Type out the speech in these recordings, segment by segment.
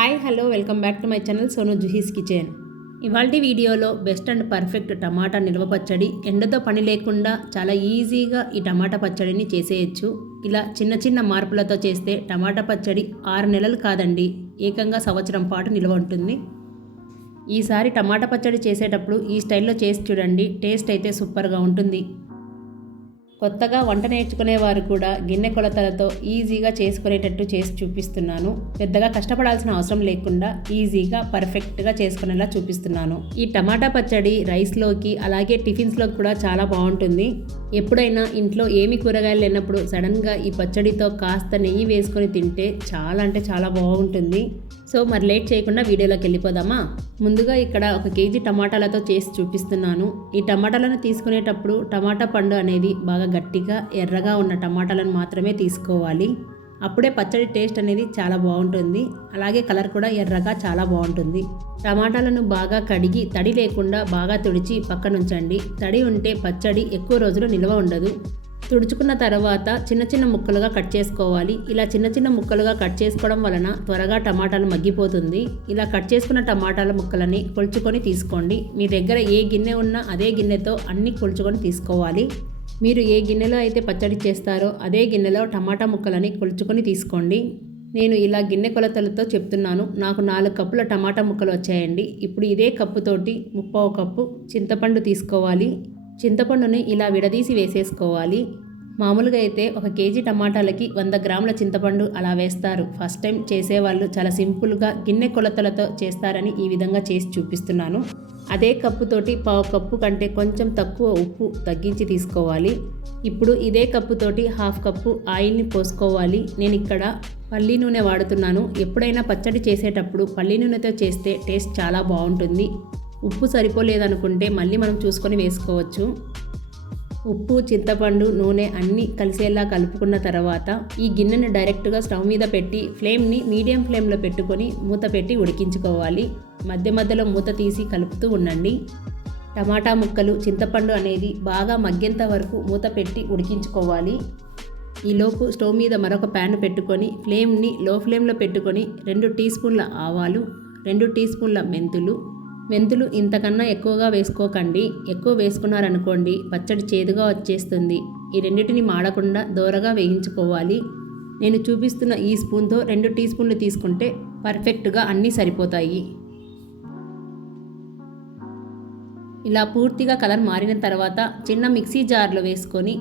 Hi hello welcome back to my channel Sonu Juhi's kitchen. ఇవాళ వీడియోలో best and perfect టమాటా నిల్వ పచ్చడి. ఎండతో పని లేకుండా చాలా ఈజీగా ఈ టమాటా పచ్చడిని చేసేయచ్చు. ఇలా చిన్న చిన్న మార్పులతో చేస్తే టమాటా పచ్చడి ఆరు నెలలు కాదండి ఏకంగా సంవత్సరం పాటు నిల్వ ఉంటుంది. ఈసారి టమాటా పచ్చడి చేసేటప్పుడు ఈ స్టైల్లో చేసి చూడండి టేస్ట్ అయితే సూపర్గా ఉంటుంది. కొత్తగా వంట నేర్చుకునే వారు కూడా గిన్నె కొలతలతో ఈజీగా చేసుకునేటట్టు చేసి చూపిస్తున్నాను. పెద్దగా కష్టపడాల్సిన అవసరం లేకుండా ఈజీగా పర్ఫెక్ట్గా చేసుకునేలా చూపిస్తున్నాను. ఈ టమాటా పచ్చడి రైస్లోకి అలాగే టిఫిన్స్లోకి కూడా చాలా బాగుంటుంది. ఎప్పుడైనా ఇంట్లో ఏమి కూరగాయలు లేనప్పుడు సడన్గా ఈ పచ్చడితో కాస్త నెయ్యి వేసుకొని తింటే చాలా అంటే చాలా బాగుంటుంది. సో మరి లేట్ చేయకుండా వీడియోలోకి వెళ్ళిపోదామా? ముందుగా ఇక్కడ ఒక కేజీ టమాటాలతో చేసి చూపిస్తున్నాను. ఈ టమాటాలను తీసుకునేటప్పుడు టమాటా పండు అనేది బాగా గట్టిగా ఎర్రగా ఉన్న టమాటాలను మాత్రమే తీసుకోవాలి. అప్పుడే పచ్చడి టేస్ట్ అనేది చాలా బాగుంటుంది. అలాగే కలర్ కూడా ఎర్రగా చాలా బాగుంటుంది. టమాటాలను బాగా కడిగి తడి లేకుండా బాగా తుడిచి పక్కనుంచండి. తడి ఉంటే పచ్చడి ఎక్కువ రోజులు నిల్వ ఉండదు. తుడుచుకున్న తర్వాత చిన్న చిన్న ముక్కలుగా కట్ చేసుకోవాలి. ఇలా చిన్న చిన్న ముక్కలుగా కట్ చేసుకోవడం వలన త్వరగా టమాటాలు మగ్గిపోతుంది. ఇలా కట్ చేసుకున్న టమాటాల ముక్కలని కొలుచుకొని తీసుకోండి. మీ దగ్గర ఏ గిన్నె ఉన్నా అదే గిన్నెతో అన్ని కొలుచుకొని తీసుకోవాలి. మీరు ఏ గిన్నెలో అయితే పచ్చడి చేస్తారో అదే గిన్నెలో టమాటా ముక్కలని కొలుచుకొని తీసుకోండి. నేను ఇలా గిన్నె కొలతలతో చెప్తున్నాను. నాకు నాలుగు కప్పుల టమాటా ముక్కలు వచ్చాయండి. ఇప్పుడు ఇదే కప్పుతోటి ముప్పావు కప్పు చింతపండు తీసుకోవాలి. చింతపండుని ఇలా విడదీసి వేసేసుకోవాలి. మామూలుగా అయితే ఒక కేజీ టమాటాలకి వంద గ్రాముల చింతపండు అలా వేస్తారు. ఫస్ట్ టైం చేసేవాళ్ళు చాలా సింపుల్గా గిన్నె కొలతలతో చేస్తారని ఈ విధంగా చేసి చూపిస్తున్నాను. అదే కప్పుతోటి పావు కప్పు కంటే కొంచెం తక్కువ ఉప్పు తగ్గించి తీసుకోవాలి. ఇప్పుడు ఇదే కప్పుతోటి హాఫ్ కప్పు ఆయిల్ని పోసుకోవాలి. నేను ఇక్కడ పల్లి నూనె వాడుతున్నాను. ఎప్పుడైనా పచ్చడి చేసేటప్పుడు పల్లి నూనెతో చేస్తే టేస్ట్ చాలా బాగుంటుంది. ఉప్పు సరిపోలేదనుకుంటే మళ్ళీ మనం చూసుకొని వేసుకోవచ్చు. ఉప్పు చింతపండు నూనె అన్నీ కలిసేలా కలుపుకున్న తర్వాత ఈ గిన్నెను డైరెక్ట్గా స్టవ్ మీద పెట్టి ఫ్లేమ్ని మీడియం ఫ్లేమ్లో పెట్టుకొని మూత పెట్టి ఉడికించుకోవాలి. మధ్య మధ్యలో మూత తీసి కలుపుతూ ఉండండి. టమాటా ముక్కలు చింతపండు అనేది బాగా మగ్గేంత వరకు మూత పెట్టి ఉడికించుకోవాలి. ఈలోపు స్టవ్ మీద మరొక ప్యాన్ పెట్టుకొని ఫ్లేమ్ని లో ఫ్లేమ్లో పెట్టుకొని రెండు టీ స్పూన్ల ఆవాలు రెండు టీ స్పూన్ల మెంతులు మెంతులు ఇంతకన్నా ఎక్కువగా వేసుకోకండి. ఎక్కువ వేసుకున్నారనుకోండి పచ్చడి చేదుగా వచ్చేస్తుంది. ఈ రెండింటిని మాడకుండా దోరగా వేయించుకోవాలి. నేను చూపిస్తున్న ఈ స్పూన్తో రెండు టీ స్పూన్లు తీసుకుంటే పర్ఫెక్ట్గా అన్నీ సరిపోతాయి. ఇలా పూర్తిగా కలర్ మారిన తర్వాత చిన్న మిక్సీ జార్లో వేసుకొని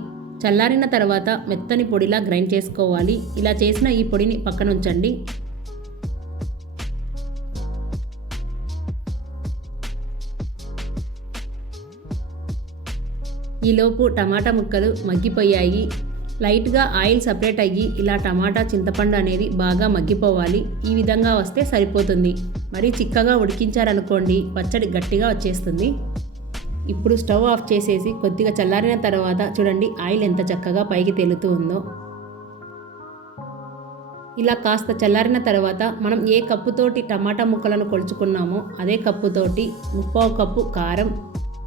చల్లారిన తర్వాత మెత్తని పొడిలా గ్రైండ్ చేసుకోవాలి. ఇలా చేసిన ఈ పొడిని పక్కనుంచండి. ఈలోపు టమాటా ముక్కలు మగ్గిపోయాయి. లైట్గా ఆయిల్ సపరేట్ అయ్యి ఇలా టమాటా చింతపండు అనేది బాగా మగ్గిపోవాలి. ఈ విధంగా వస్తే సరిపోతుంది. మరి చిక్కగా ఉడికించారనుకోండి పచ్చడి గట్టిగా వచ్చేస్తుంది. ఇప్పుడు స్టవ్ ఆఫ్ చేసేసి కొద్దిగా చల్లారిన తర్వాత చూడండి ఆయిల్ ఎంత చక్కగా పైకి తేలుతూ ఉందో. ఇలా కాస్త చల్లారిన తర్వాత మనం ఏ కప్పుతోటి టమాటా ముక్కలను కొలుచుకున్నామో అదే కప్పుతోటి ముప్పావు కప్పు కారం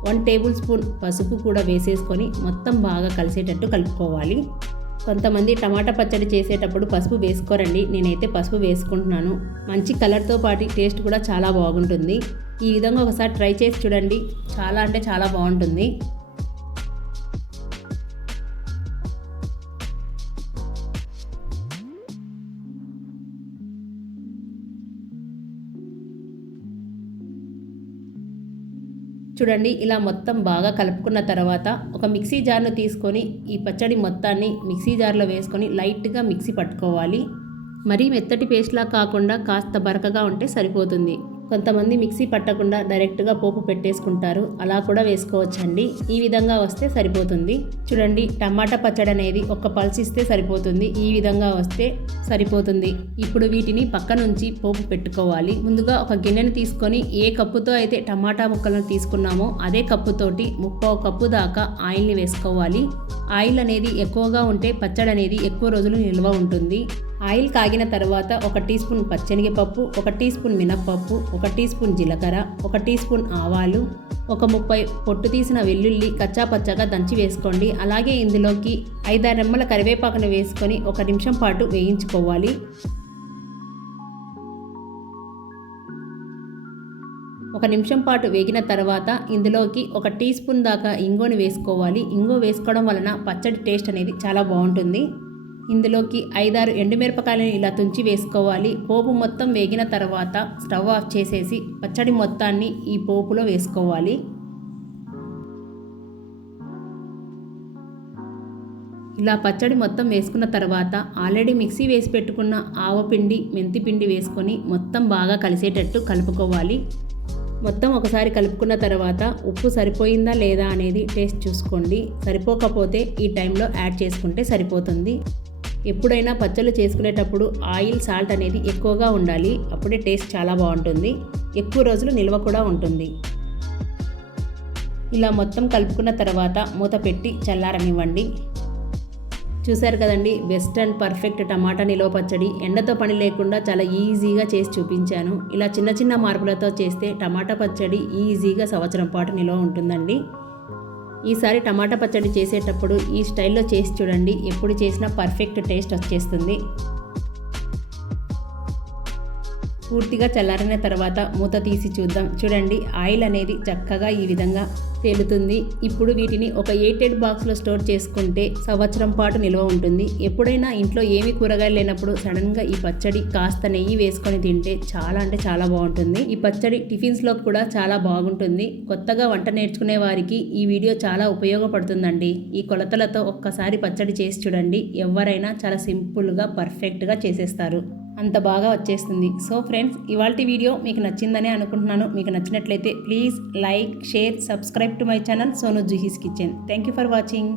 వన్ టేబుల్ స్పూన్ పసుపు కూడా వేసేసుకొని మొత్తం బాగా కలిసేటట్టు కలుపుకోవాలి. కొంతమంది టమాటా పచ్చడి చేసేటప్పుడు పసుపు వేసుకోరండి. నేనైతే పసుపు వేసుకుంటున్నాను. మంచి కలర్తో పాటు టేస్ట్ కూడా చాలా బాగుంటుంది. ఈ విధంగా ఒకసారి ట్రై చేసి చూడండి. చాలా అంటే చాలా బాగుంటుంది. చూడండి ఇలా మొత్తం బాగా కలుపుకున్న తర్వాత ఒక మిక్సీ జార్ను తీసుకొని ఈ పచ్చడి మొత్తాన్ని మిక్సీ జార్లో వేసుకొని లైట్గా మిక్సీ పట్టుకోవాలి. మరీ మెత్తటి పేస్ట్లా కాకుండా కాస్త బరకగా ఉంటే సరిపోతుంది. కొంతమంది మిక్సీ పట్టకుండా డైరెక్ట్గా పోపు పెట్టేసుకుంటారు. అలా కూడా వేసుకోవచ్చండి. ఈ విధంగా వస్తే సరిపోతుంది. చూడండి టమాటా పచ్చడి అనేది ఒక పల్సిస్తే సరిపోతుంది. ఈ విధంగా వస్తే సరిపోతుంది. ఇప్పుడు వీటిని పక్క నుంచి పోపు పెట్టుకోవాలి. ముందుగా ఒక గిన్నెను తీసుకొని ఏ కప్పుతో అయితే టమాటా ముక్కలను తీసుకున్నామో అదే కప్పుతోటి ముప్పో కప్పు దాకా ఆయిల్ని వేసుకోవాలి. ఆయిల్ అనేది ఎక్కువగా ఉంటే పచ్చడి అనేది ఎక్కువ రోజులు నిల్వ ఉంటుంది. ఆయిల్ కాగిన తర్వాత ఒక టీ స్పూన్ పచ్చనిగపప్పు ఒక టీ స్పూన్ మినప్పప్పు ఒక టీ స్పూన్ జీలకర్ర ఒక టీ స్పూన్ ఆవాలు ఒక ముప్పై పొట్టు తీసిన వెల్లుల్లి కచ్చా పచ్చగా దంచి వేసుకోండి. అలాగే ఇందులోకి ఐదారు రెమ్మల కరివేపాకును వేసుకొని ఒక నిమిషం పాటు వేయించుకోవాలి. ఒక నిమిషం పాటు వేగిన తర్వాత ఇందులోకి ఒక టీ స్పూన్ దాకా ఇంగోని వేసుకోవాలి. ఇంగో వేసుకోవడం వలన పచ్చడి టేస్ట్ అనేది చాలా బాగుంటుంది. ఇందులోకి ఐదారు ఎండుమిరపకాయలను ఇలా తుంచి వేసుకోవాలి. పోపు మొత్తం వేగిన తర్వాత స్టవ్ ఆఫ్ చేసేసి పచ్చడి మొత్తాన్ని ఈ పోపులో వేసుకోవాలి. ఇలా పచ్చడి మొత్తం వేసుకున్న తర్వాత ఆల్రెడీ మిక్సీ వేసి పెట్టుకున్న ఆవపిండి మెంతిపిండి వేసుకొని మొత్తం బాగా కలిసేటట్టు కలుపుకోవాలి. మొత్తం ఒకసారి కలుపుకున్న తర్వాత ఉప్పు సరిపోయిందా లేదా అనేది టేస్ట్ చూసుకోండి. సరిపోకపోతే ఈ టైంలో యాడ్ చేసుకుంటే సరిపోతుంది. ఎప్పుడైనా పచ్చళ్ళు చేసుకునేటప్పుడు ఆయిల్ సాల్ట్ అనేది ఎక్కువగా ఉండాలి. అప్పుడే టేస్ట్ చాలా బాగుంటుంది. ఎక్కువ రోజులు నిల్వ కూడా ఉంటుంది. ఇలా మొత్తం కలుపుకున్న తర్వాత మూత పెట్టి చల్లారనివ్వండి. చూశారు కదండి బెస్ట్ అండ్ పర్ఫెక్ట్ టమాటా నిలవ పచ్చడి. ఎండతో పని లేకుండా చాలా ఈజీగా చేసి చూపించాను. ఇలా చిన్న చిన్న మార్పులతో చేస్తే టమాటా పచ్చడి ఈజీగా సంవత్సరం పాటు నిల్వ ఉంటుందండి. ఈసారి టమాటా పచ్చడి చేసేటప్పుడు ఈ స్టైల్లో చేసి చూడండి ఎప్పుడు చేసినా పర్ఫెక్ట్ టేస్ట్ వచ్చేస్తుంది. పూర్తిగా చల్లారిన తర్వాత మూత తీసి చూద్దాం. చూడండి ఆయిల్ అనేది చక్కగా ఈ విధంగా తేలుతుంది. ఇప్పుడు వీటిని ఒక ఎయిటెడ్ బాక్స్లో స్టోర్ చేసుకుంటే సంవత్సరం పాటు నిల్వ ఉంటుంది. ఎప్పుడైనా ఇంట్లో ఏమి కూరగాయలు లేనప్పుడు సడన్గా ఈ పచ్చడి కాస్త నెయ్యి వేసుకొని తింటే చాలా అంటే చాలా బాగుంటుంది. ఈ పచ్చడి టిఫిన్స్లో కూడా చాలా బాగుంటుంది. కొత్తగా వంట నేర్చుకునే వారికి ఈ వీడియో చాలా ఉపయోగపడుతుందండి. ఈ కొలతలతో ఒక్కసారి పచ్చడి చేసి చూడండి. ఎవరైనా చాలా సింపుల్గా పర్ఫెక్ట్గా చేసేస్తారు. అంత బాగా వచ్చేస్తుంది. సో ఫ్రెండ్స్ ఇవాళ వీడియో మీకు నచ్చిందని అనుకుంటున్నాను. మీకు నచ్చినట్లయితే please like share subscribe to my channel Sonu Juhi's kitchen. Thank you for watching.